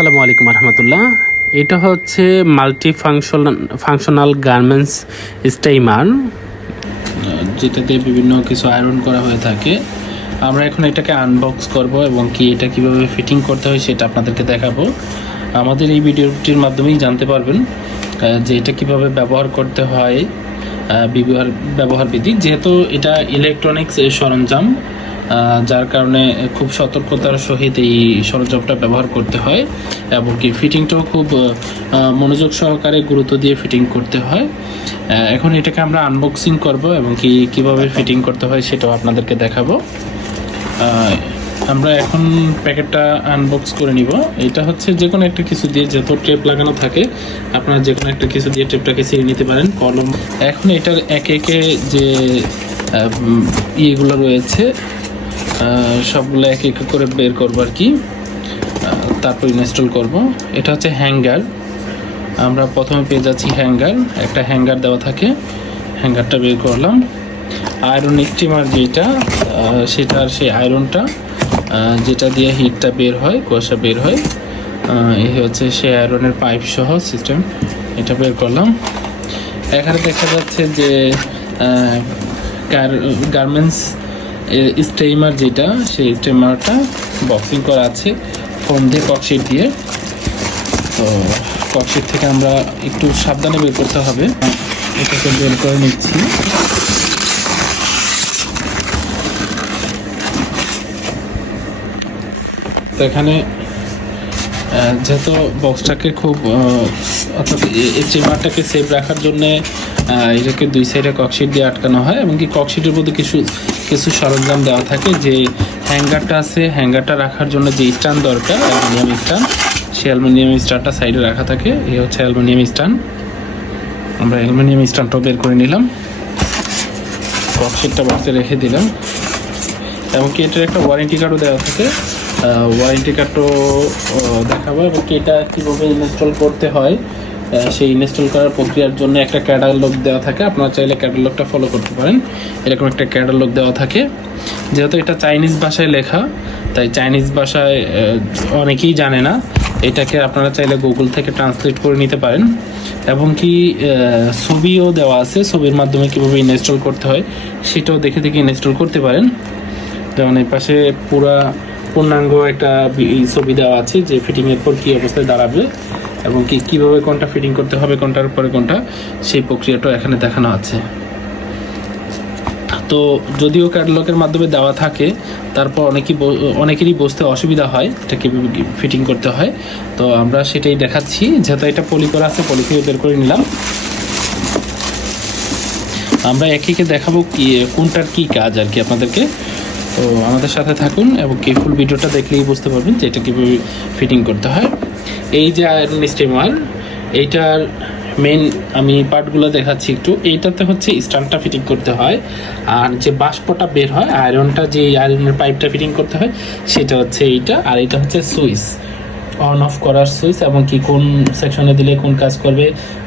আসসালামু আলাইকুম রহমতুল্লাহ এটা হচ্ছে multi function functional garments steamer যেটাতে বিভিন্ন কিছু আয়রন করা হয়ে থাকে। আমরা এখন এটাকে আনবক্স করব এবং কি এটা কীভাবে ফিটিং করতে হয় সেটা আপনাদেরকে দেখাবো। আমাদের এই ভিডিওটির মাধ্যমেই জানতে পারবেন যে এটা কীভাবে ব্যবহার করতে হয় ব্যবহার ব্যবহার বিধি। যেহেতু এটা ইলেকট্রনিক্স সরঞ্জাম যার কারণে খুব সতর্কতার সহিত এই সরঞ্জামটা ব্যবহার করতে হয় এবং কি ফিটিংটাও খুব মনোযোগ সহকারে গুরুত্ব দিয়ে ফিটিং করতে হয়। এখন এটাকে আমরা আনবক্সিং করব এবং কি, কীভাবে ফিটিং করতে হয় সেটাও আপনাদেরকে দেখাবো। আমরা এখন প্যাকেটটা আনবক্স করে নিব। এটা হচ্ছে যে কোনো একটা কিছু দিয়ে যত টেপ লাগানো থাকে, আপনারা যে কোনো একটা কিছু দিয়ে টেপটাকে ছিঁড়ে নিতে পারেন, কলম। এখন এটার একে একে যে ইয়েগুলো রয়েছে সবগুলো এক এক করে বের করব আর কি। তারপর ইনস্টল করব। এটা হচ্ছে হ্যাঙ্গার। আমরা প্রথমে পেয়ে যাচ্ছি হ্যাঙ্গার। একটা হ্যাঙ্গার দেওয়া থাকে। হ্যাঙ্গারটা বের করলাম। আয়রন স্টিমার যেটা সেটার সেই আয়রনটা যেটা দিয়ে হিটটা বের হয়, কুয়াশা বের হয় এই হচ্ছে সেই আয়রনের পাইপ সহ সিস্টেম এটা বের করলাম। এখানে দেখা যাচ্ছে যে গার্মেন্টস স্টেইমার যেটা, সেই স্টেইমারটা বক্সিং করা আছে ফোম দিয়ে ককশিট দিয়ে। তো ককশিট থেকে আমরা একটু সাবধানে বের করতে হবে। এটাকে বের করে নিচ্ছি। তো এখানে যেহেতু বক্সটাকে খুব অর্থাৎ এই চেম্বারটাকে সেভ রাখার জন্য এটাকে দুই সাইডে ককশিট দিয়ে আটকানো হয় এবং কি ককশিটের মধ্যে কিছু কিছু সরঞ্জাম দেওয়া থাকে যে হ্যাঙ্গারটা আছে, হ্যাঙ্গারটা রাখার জন্য যে স্ট্যান্ড দরকার, অ্যালুমিনিয়াম স্ট্যান্ড, সেই অ্যালুমিনিয়াম স্ট্যান্ডটা সাইডে রাখা থাকে। এই হচ্ছে অ্যালুমিনিয়াম স্ট্যান্ড। আমরা অ্যালুমিনিয়াম স্ট্যান্ডটাও বের করে নিলাম। ককশিটটা বক্সে রেখে দিলাম। এবং কি এটার একটা ওয়ারেন্টি কার্ডও দেওয়া থাকে। ওয়ারেন্টি কার্ডও দেখাবো। এবং কি এটা কীভাবে ইনস্টল করতে হয়? সেই ইনস্টল করার প্রক্রিয়ার জন্য একটা ক্যাটালগ দেওয়া থাকে। আপনারা চাইলে ক্যাটালগটা ফলো করতে পারেন। এরকম একটা ক্যাটালগ দেওয়া থাকে। যেহেতু এটা চাইনিজ ভাষায় লেখা, তাই চাইনিজ ভাষায় অনেকেই জানে না। এটাকে আপনারা চাইলে গুগল থেকে ট্রান্সলেট করে নিতে পারেন। এবং কি ছবিও দেওয়া আছে। ছবির মাধ্যমে কীভাবে ইনস্টল করতে হয়, সেটাও দেখে দেখে ইনস্টল করতে পারেন। যেমন এই পাশে পুরা পূর্ণাঙ্গ একটা ছবি দেওয়া আছে যে ফিটিংয়ের এর পর কি অবস্থায় দাঁড়াবে। এবং কি, কীভাবে কোনটা ফিটিং করতে হবে, কোনটার পরে কোনটা, সেই প্রক্রিয়াটা এখানে দেখানো আছে। তো যদিও ক্যাটালগের মাধ্যমে দেওয়া থাকে, তারপর অনেকেই অনেকেরই বসতে অসুবিধা হয়, এটা কীভাবে ফিটিং করতে হয়। তো আমরা সেটাই দেখাচ্ছি, যেহেতু এটা পলি করা আছে পলি থেকে বের করে নিলাম। আমরা একে একে দেখাবো কি, কোনটার কি কাজ আর কি আপনাদেরকে। তো আমাদের সাথে থাকুন এবং কি ফুল ভিডিওটা দেখলেই বুঝতে পারবেন যে এটা কীভাবে ফিটিং করতে হয়। এই যে আয়রন স্টিমার এইটার মেন আমি পার্টগুলো দেখাচ্ছি একটু। এইটাতে হচ্ছে স্ট্যান্ডটা ফিটিং করতে হয়। আর যে বাষ্পটা বের হয় আয়রনটা যে আয়রনের পাইপটা ফিটিং করতে হয়, সেটা হচ্ছে এইটা। আর এটা হচ্ছে সুইচ অন অফ করার সুইচ এবং কি কোন সেকশনে দিলে কোন কাজ করবে,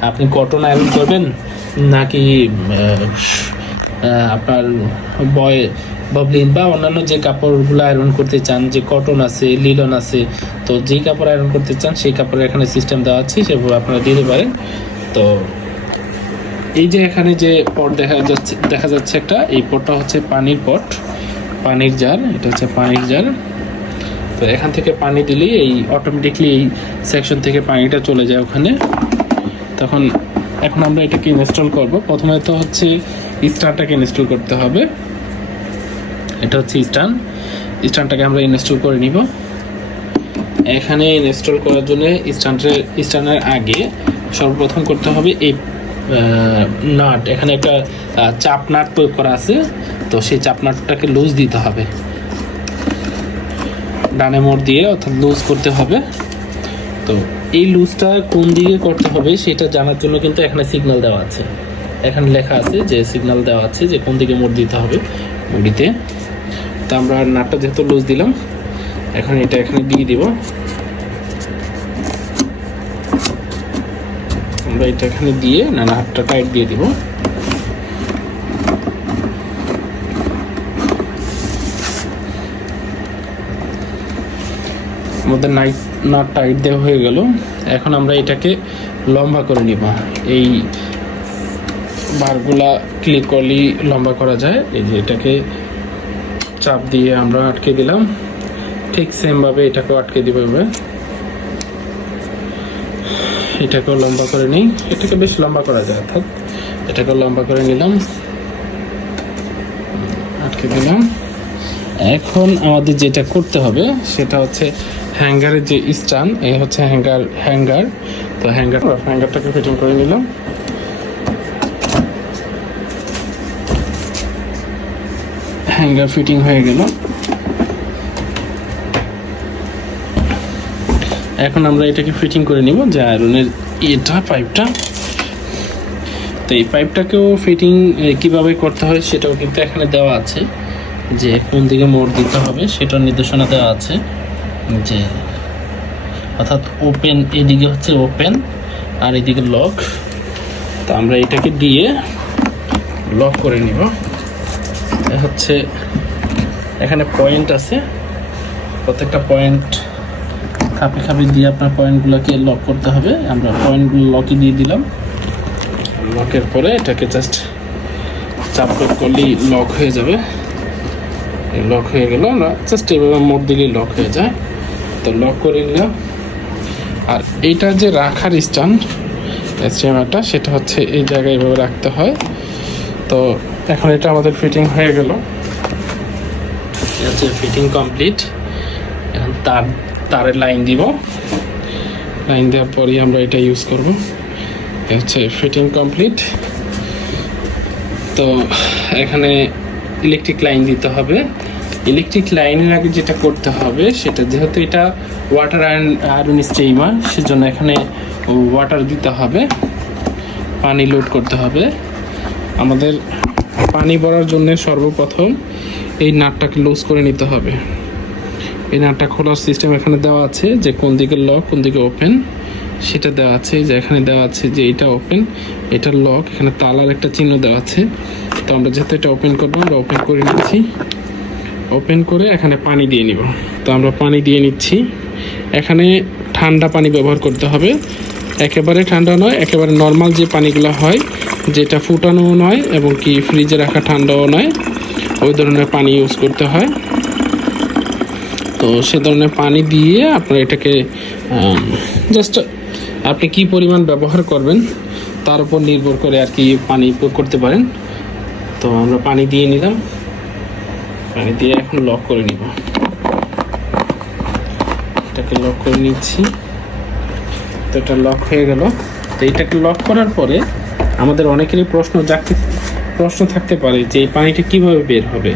আপনি কটন আয়রন করবেন, নাকি আপনার বয় ববলিন বা অন্যান্য যে কাপড়গুলো আয়রন করতে চান, যে কটন আছে লিলন আছে, তো যেই কাপড় আয়রন করতে চান, সেই কাপড়ের এখানে সিস্টেম দেওয়া আছে সেভাবে আপনারা দিতে পারেন। তো এই যে এখানে যে পট দেখা যাচ্ছে দেখা যাচ্ছে একটা, এই পটটা হচ্ছে পানির পট, পানির জার, এটা হচ্ছে পানির জার। তো এখান থেকে পানি দিলেই এই অটোমেটিকলি এই সেকশন থেকে পানিটা চলে যায় ওখানে। তখন এখন আমরা এটাকে ইনস্টল করব। প্রথমে তো হচ্ছে স্টারটাকে ইনস্টল করতে হবে। এটা হচ্ছে স্টান স্টানটাকে আমরা ইনস্টল করে নিব। এখানে ইনস্টল করার জন্য স্টানের স্টানের আগে সর্বপ্রথম করতে হবে এই নাট। এখানে একটা চাপ নাট প্রয়োগ করা আছে। তো সেই চাপ নাটটাকে লুজ দিতে হবে। ডানে মোড় দিয়ে অর্থাৎ লুজ করতে হবে। তো এই লুজটা কোন দিকে করতে হবে সেটা জানার জন্য কিন্তু এখানে সিগন্যাল দেওয়া আছে। এখানে লেখা আছে যে সিগন্যাল দেওয়া আছে যে কোন দিকে মোড় দিতে হবে। মুড়িতে। তো আমরা নাটটা যেহেতু লুজ দিলাম, এখন এটা এখানে দিয়ে দিব। আমরা এটা এখানে দিয়ে, না নাটটা টাইট দিয়ে দিব। আমাদের নাইট নাট টাইট দেওয়া হয়ে গেল। এখন আমরা এটাকে লম্বা করে নিব। এই বারগুলা ক্লিক করলেই লম্বা করা যায়। এই যে এটাকে চাপ দিয়ে আমরা আটকে দিলাম। ঠিক সেমভাবে এটাকেও আটকে দিব এবার এটাকেও লম্বা করে নিই। এটাকে বেশ লম্বা করা যায়, অর্থাৎ এটাকেও লম্বা করে নিলাম। আটকে দিলাম। এখন আমাদের যেটা করতে হবে, সেটা হচ্ছে হ্যাঙ্গারের যে স্টান, এই হচ্ছে হ্যাঙ্গার হ্যাঙ্গার। তো হ্যাঙ্গার, হ্যাঙ্গারটাকে ফিটিং করে নিলাম। হ্যাঙ্গার ফিটিং হয়ে গেল। এখন আমরা এটাকে ফিটিং করে নিব, যে আয়রনের এটা পাইপটা তো এই পাইপটাকেও ফিটিং কীভাবে করতে হয় সেটাও কিন্তু এখানে দেওয়া আছে। যে কোন দিকে মোড় দিতে হবে সেটার নির্দেশনা দেওয়া আছে। যে অর্থাৎ ওপেন এদিকে হচ্ছে ওপেন আর এদিকে লক তো আমরা এটাকে দিয়ে লক করে নিব। হচ্ছে, এখানে পয়েন্ট আছে। প্রত্যেকটা পয়েন্ট খাপে খাপে দিয়ে আপনার পয়েন্টগুলোকে লক করতে হবে। আমরা পয়েন্টগুলো লকই দিয়ে দিলাম। লকের পরে এটাকে জাস্ট চাপ করে করলেই লক হয়ে যাবে। লক হয়ে গেল না জাস্ট এভাবে মোট দিলেই লক হয়ে যায়। তো লক করে নিলাম। আর এইটা যে রাখার স্ট্যান্ড স্টিমারটা সেটা হচ্ছে এই জায়গায় এভাবে রাখতে হয়। তো এখন এটা আমাদের ফিটিং হয়ে গেল। হচ্ছে ফিটিং কমপ্লিট এখন তার, তারের লাইন দিব। লাইন দেওয়ার পরই আমরা এটা ইউজ করব। হচ্ছে ফিটিং কমপ্লিট তো এখানে ইলেকট্রিক লাইন দিতে হবে। ইলেকট্রিক লাইনের আগে যেটা করতে হবে, সেটা যেহেতু এটা ওয়াটার আয়রন আয়রন স্টিমার সেজন্য এখানে ওয়াটার দিতে হবে। পানি লোড করতে হবে। আমাদের পানি ভরার জন্য সর্বপ্রথম এই নাটটাকে লুজ করে নিতে হবে। এই নাটটা খোলার সিস্টেম এখানে দেওয়া আছে যে কোন দিকে লক কোন দিকে ওপেন সেটা দেওয়া আছে যে এখানে দেওয়া আছে যে এটা ওপেন এটা লক এখানে তালার একটা চিহ্ন দেওয়া আছে। তো আমরা যেহেতু এটা ওপেন করব, আমরা ওপেন করে নিচ্ছি। ওপেন করে এখানে পানি দিয়ে নিব। তো আমরা পানি দিয়ে নিচ্ছি। এখানে ঠান্ডা পানি ব্যবহার করতে হবে। একেবারে ঠান্ডা নয়, একেবারে নর্মাল যে পানিগুলো হয় যেটা ফুটানোও নয় এবং কি ফ্রিজে রাখা ঠান্ডাও নয়, ওই ধরনের পানি ইউজ করতে হয়। তো সে ধরনের পানি দিয়ে আপনার এটাকে জাস্ট আপনি কি পরিমাণ ব্যবহার করবেন তার উপর নির্ভর করে আর কি পানি প্রয়োগ করতে পারেন। তো আমরা পানি দিয়ে নিলাম। পানি দিয়ে এখন লক করে নিব। এটাকে লক করে নিচ্ছি। তো এটা লক হয়ে গেল। তো এটাকে লক করার পরে আমাদের অনেকেরই প্রশ্ন জাগতে প্রশ্ন থাকতে পারে যে এই পানিটা কীভাবে বের হবে?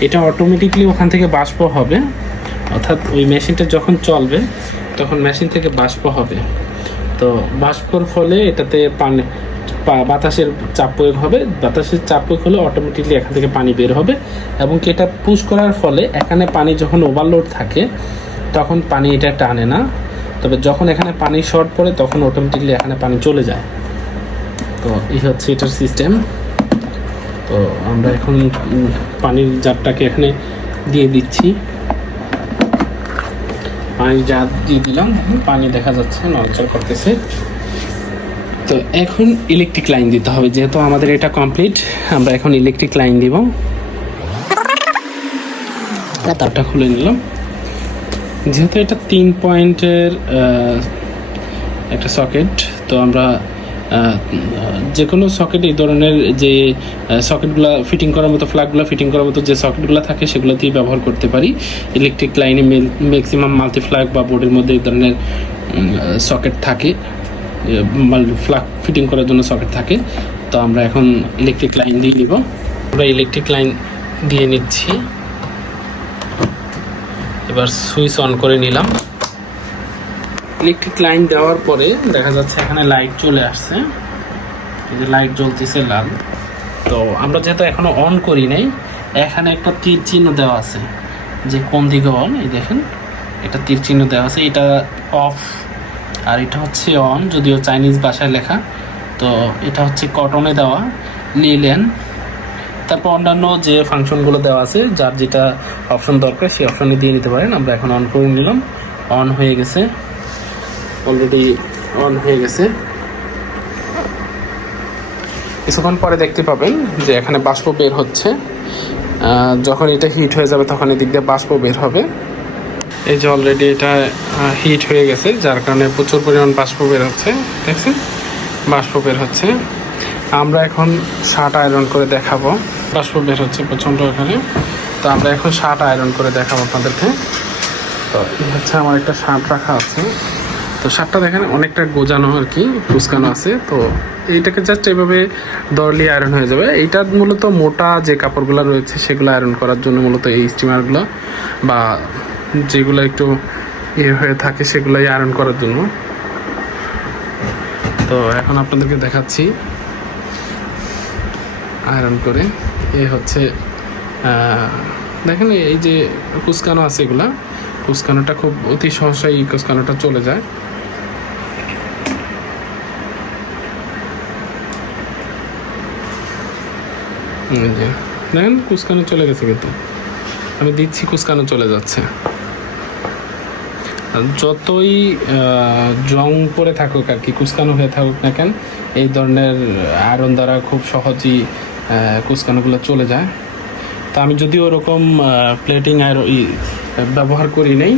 এটা অটোমেটিকলি ওখান থেকে বাষ্প হবে। অর্থাৎ ওই মেশিনটা যখন চলবে, তখন মেশিন থেকে বাষ্প হবে। তো বাষ্পর ফলে এটাতে পানি বাতাসের চাপ প্রয়োগ হবে। বাতাসের চাপ প্রয়োগ হলে অটোমেটিকলি এখান থেকে পানি বের হবে এবং এটা পুশ করার ফলে এখানে পানি যখন ওভারলোড থাকে, তখন পানি এটা টানে না। তবে যখন এখানে পানি শর্ট পড়ে, তখন অটোমেটিকলি এখানে পানি চলে যায়। তো এই হচ্ছে এটার সিস্টেম। তো আমরা এখন পানির জারটাকে এখানে দিয়ে দিচ্ছি। পানির জার দিয়ে দিলাম। পানি দেখা যাচ্ছে, নড়চড় করতেছে। তো এখন ইলেকট্রিক লাইন দিতে হবে, যেহেতু আমাদের এটা কমপ্লিট আমরা এখন ইলেকট্রিক লাইন দিব। তারটা খুলে নিলাম। যেহেতু এটা তিন পয়েন্টের একটা সকেট তো আমরা যে কোনো সকেট এই ধরনের যে সকেটগুলো ফিটিং করার মতো ফ্ল্যাগগুলো ফিটিং করার মতো যে সকেটগুলো থাকে, সেগুলো সেগুলোতেই ব্যবহার করতে পারি। ইলেকট্রিক লাইনে ম্যাক্সিমাম মাল্টি ফ্ল্যাগ বা বোর্ডের মধ্যে এই ধরনের সকেট থাকে। ফ্ল্যাগ ফিটিং করার জন্য সকেট থাকে। তো আমরা এখন ইলেকট্রিক লাইন দিয়ে নিব। আমরা ইলেকট্রিক লাইন দিয়ে নিচ্ছি। এবার সুইচ অন করে নিলাম। ইলেকট্রিক লাইন দেওয়ার পরে দেখা যাচ্ছে এখানে লাইট চলে আসছে। এই যে লাইট জ্বলতেছে লাল। তো আমরা যেহেতু এখনও অন করি নাই, এখানে একটা তীর চিহ্ন দেওয়া আছে। যে কোন দিকে অন এই দেখেন এটা তীর চিহ্ন দেওয়া আছে। এটা অফ আর এটা হচ্ছে অন যদিও চাইনিজ ভাষায় লেখা। তো এটা হচ্ছে কটনে দেওয়া লিলেন তারপর অন্যান্য যে ফাংশনগুলো দেওয়া আছে, যার যেটা অপশন দরকার, সেই অপশনে দিয়ে নিতে পারেন। আমরা এখন অন করে নিলাম। অন হয়ে গেছে। অলরেডি অন হয়ে গেছে। কিছুক্ষণ পরে দেখতে পাবেন যে এখানে বাষ্প বের হচ্ছে। যখন এটা হিট হয়ে যাবে তখন এদিক দিয়ে বাষ্প বের হবে। এই যে অলরেডি এটা হিট হয়ে গেছে যার কারণে প্রচুর পরিমাণ বাষ্প বের হচ্ছে। দেখছেন? বাষ্প বের হচ্ছে। আমরা এখন শার্ট আয়রন করে দেখাবো। বাষ্প বের হচ্ছে প্রচণ্ড এখানে। তো আমরা এখন শার্ট আয়রন করে দেখাবো আপনাদেরকে। তো হচ্ছে আমার একটা শার্ট রাখা আছে। তো শার্টটা দেখেন, অনেকটা গোজানো আর কি কুচকানো আছে। তো এইটাকে জাস্ট এইভাবে দরলি আয়রন হয়ে যাবে। এইটা মূলত মোটা যে কাপড়গুলো রয়েছে, সেগুলো আয়রন করার জন্য মূলত এই স্টিমারগুলো বা যেগুলো একটু ইয়ে হয়ে থাকে, সেগুলোই আয়রন করার জন্য। তো এখন আপনাদেরকে দেখাচ্ছি আয়রন করে। এ হচ্ছে দেখেন এই যে কুচকানো আছে এগুলা। কুচকানোটা খুব অতি সহসাই এই কুচকানোটা চলে যায়। দেখেন, কুচকানো চলে গেছে কিন্তু। আমি দিচ্ছি, কুচকানো চলে যাচ্ছে। যতই জং পরে থাকুক আর কি, কুচকানো হয়ে থাকুক না কেন, এই ধরনের আয়রন দ্বারা খুব সহজেই কুচকানোগুলো চলে যায়। তো আমি যদিও ওরকম প্লেটিং আয়রন ব্যবহার করি নেই,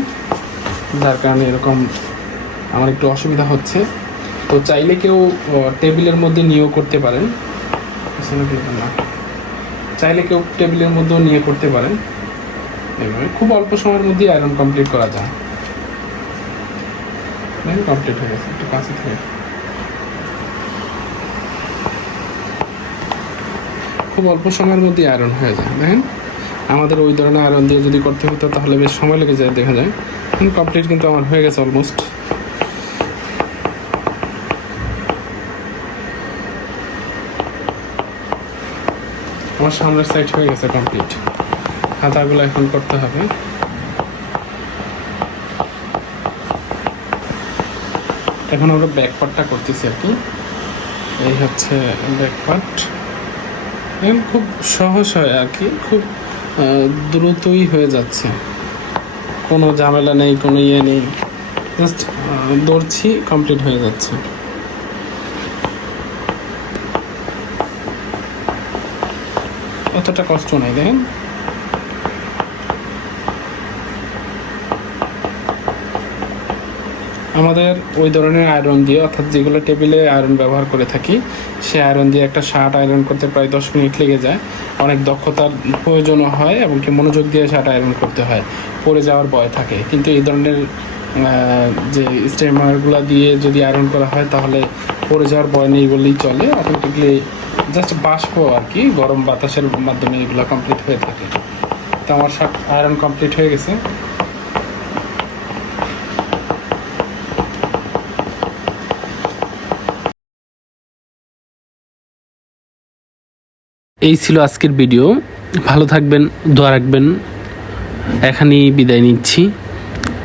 যার কারণে এরকম আমার একটু অসুবিধা হচ্ছে। তো চাইলে কেউ টেবিলের মধ্যে নিয়েও করতে পারেন। না। চাইলে কেউ টেবিলের মধ্যেও নিয়ে করতে পারেন। এভাবে খুব অল্প সময়ের মধ্যে আয়রন কমপ্লিট করা যায়। কমপ্লিট হয়ে গেছে, একটু কাছে থেকে। খুব অল্প সময়ের মধ্যে আয়রন হয়ে যায়। দেখেন, আমাদের ওই ধরনের আয়রন দিয়ে যদি করতে হতো, তাহলে বেশ সময় লেগে যায়, দেখা যায়। কমপ্লিট কিন্তু আমার হয়ে গেছে অলমোস্ট আমার সামনের সাইড হয়ে গেছে কমপ্লিট হাতাগুলো এখন করতে হবে। এখন আমরা ব্যাক পার্টটা করতেছি আর কি। এই হচ্ছে ব্যাক পার্ট এখন খুব সহজ হয় আর কি, খুব দ্রুতই হয়ে যাচ্ছে। কোনো ঝামেলা নেই, কোনো ইয়ে নেই। জাস্ট দৌড়ছি কমপ্লিট হয়ে যাচ্ছে। অতটা কষ্ট নাই, দেখেন। আমাদের ওই ধরনের আয়রন দিয়ে, অর্থাৎ যেগুলো টেবিলে আয়রন ব্যবহার করে থাকি সে আয়রন দিয়ে একটা শার্ট আয়রন করতে প্রায় দশ মিনিট লেগে যায়। অনেক দক্ষতার প্রয়োজনও হয় এবং কি মনোযোগ দিয়ে শার্ট আয়রন করতে হয়। পড়ে যাওয়ার ভয় থাকে। কিন্তু এই ধরনের যে স্টেমারগুলো দিয়ে যদি আয়রন করা হয়, তাহলে পড়ে যাওয়ার ভয় নেই বললেই চলে। অটোমেটিকলি জাস্ট বাষ্প আর কি, গরম বাতাসের মাধ্যমে এগুলো কমপ্লিট হয়ে থাকে। তো আমার শার্ট আয়রন কমপ্লিট হয়ে গেছে। এই ছিল আজকের ভিডিও। ভালো থাকবেন, দোয়া রাখবেন। এখানেই বিদায় নিচ্ছি।